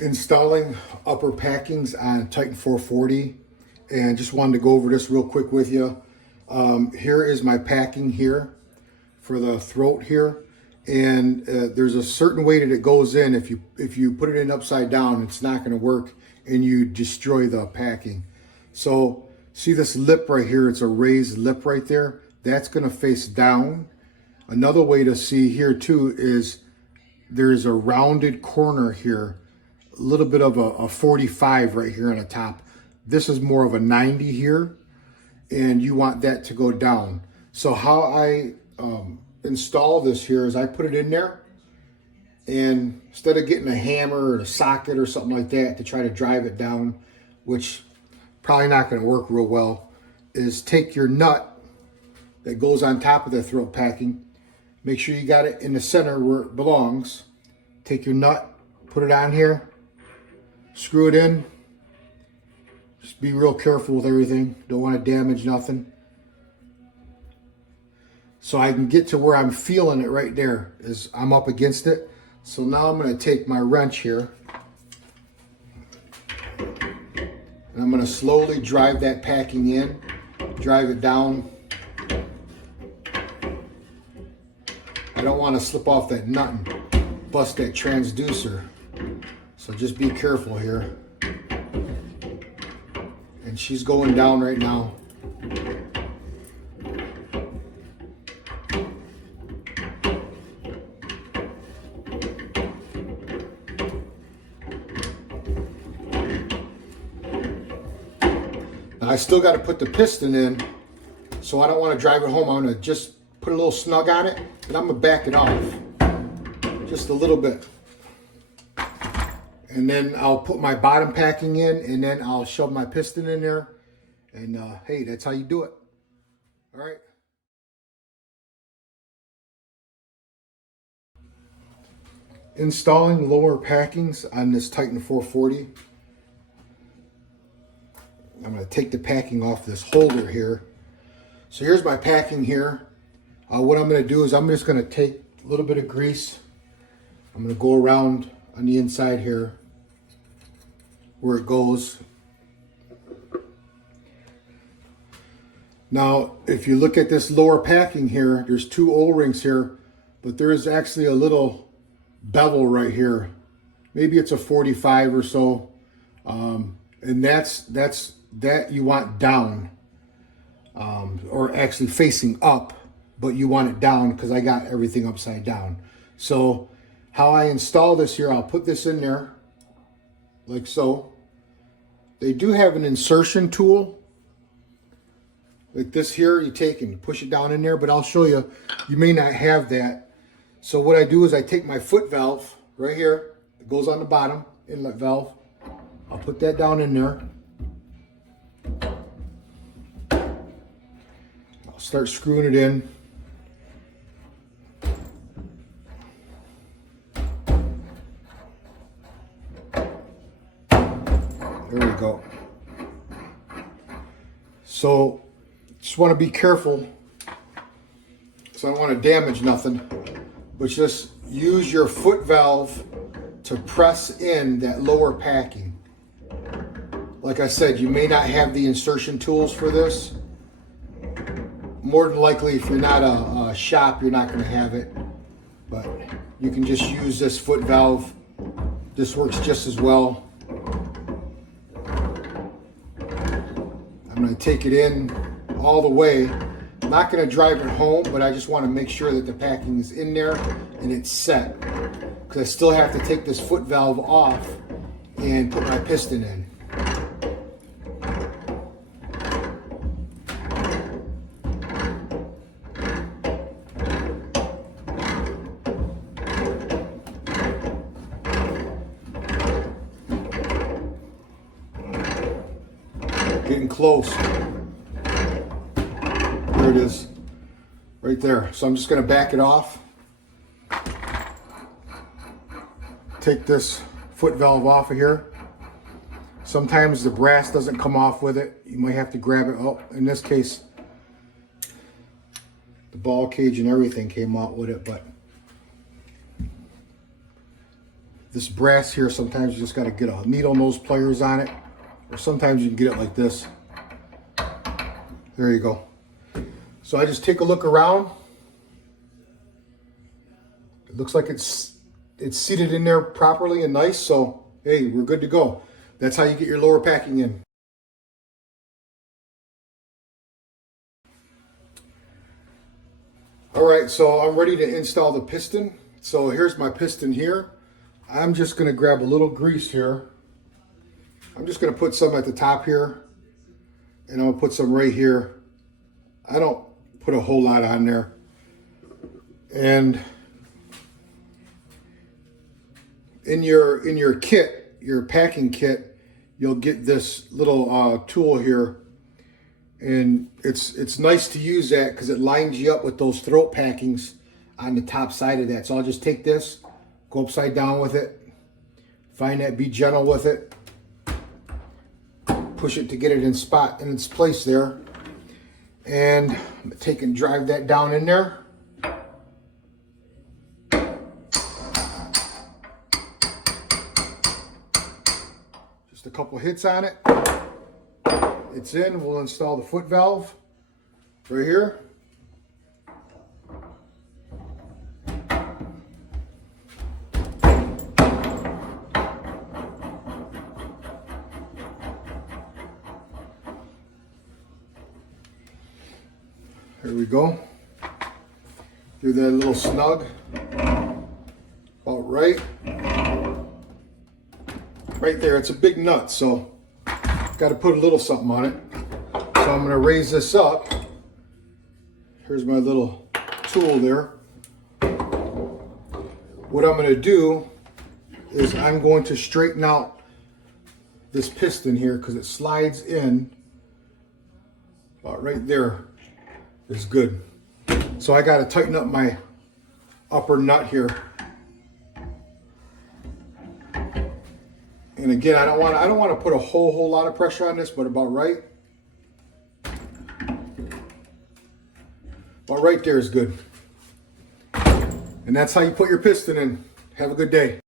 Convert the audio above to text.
Installing upper packings on Titan 440, and just wanted to go over this real quick with you. Here is my packing here for the throat here, and there's a certain way that it goes in. If you put it in upside down, it's not going to work, and you destroy the packing. So see this lip right here? It's a raised lip right there. That's going to face down. Another way to see here too is there's a rounded corner here, a little bit of a 45 right here on the top. This is more of a 90 here, and you want that to go down. So how I install this here is I put it in there, and instead of getting a hammer or a socket or something like that to try to drive it down, which probably not going to work real well, is take your nut that goes on top of the throat packing. Make sure you got it in the center where it belongs. Take your nut, put it on here, screw it in. Just be real careful with everything. Don't want to damage nothing. So I can get to where I'm feeling it right there, is I'm up against it. So now I'm going to take my wrench here, and I'm going to slowly drive that packing in, drive it down. I don't want to slip off that nut and bust that transducer. So just be careful here. And she's going down right now. Now I still got to put the piston in, so I don't want to drive it home. I'm going to just put a little snug on it, and I'm going to back it off just a little bit. And then I'll put my bottom packing in, and then I'll shove my piston in there. And hey, that's how you do it. All right. Installing lower packings on this Titan 440. I'm going to take the packing off this holder here. So here's my packing here. What I'm going to do is I'm just going to take a little bit of grease. I'm going to go around on the inside here where it goes. Now, if you look at this lower packing here, there's two O-rings here, but there is actually a little bevel right here. Maybe it's a 45 or so, and that's that you want down, or actually facing up. But you want it down because I got everything upside down. So how I install this here, I'll put this in there like so. They do have an insertion tool like this here. You take and push it down in there, but I'll show you, you may not have that. So what I do is I take my foot valve right here. It goes on the bottom, inlet valve. I'll put that down in there. I'll start screwing it in. There we go. So just want to be careful, so I don't want to damage nothing, but just use your foot valve to press in that lower packing. Like I said, you may not have the insertion tools for this. More than likely, if you're not a shop, you're not going to have it, but you can just use this foot valve. This works just as well. I'm going to take it in all the way. I'm not going to drive it home, but I just want to make sure that the packing is in there and it's set, because I still have to take this foot valve off and put my piston in. Getting close. There it is, right there. So I'm just going to back it off. Take this foot valve off of here. Sometimes the brass doesn't come off with it. You might have to grab it. Oh, in this case, the ball cage and everything came out with it, but this brass here, sometimes you just got to get a needle nose pliers on it, or sometimes you can get it like this. There you go. So I just take a look around. It looks like it's seated in there properly and nice, so hey, we're good to go. That's how you get your lower packing in. All right, so I'm ready to install the piston. So here's my piston here. I'm just gonna grab a little grease here. I'm just gonna put some at the top here, and I'm gonna put some right here. I don't put a whole lot on there. And in your kit, your packing kit, you'll get this little tool here, and it's nice to use that because it lines you up with those throat packings on the top side of that. So I'll just take this, go upside down with it, find that, be gentle with it, push it to get it in its place there, and I'm gonna take and drive that down in there. Just a couple hits on it. It's in. We'll install the foot valve right here. There we go. Do that a little snug. About right. Right there. It's a big nut, so got to put a little something on it. So I'm going to raise this up. Here's my little tool there. What I'm going to do is I'm going to straighten out this piston here because it slides in about right there is good. So I got to tighten up my upper nut here. And again, I don't want to put a whole lot of pressure on this, but about right. About right there is good. And that's how you put your piston in. Have a good day.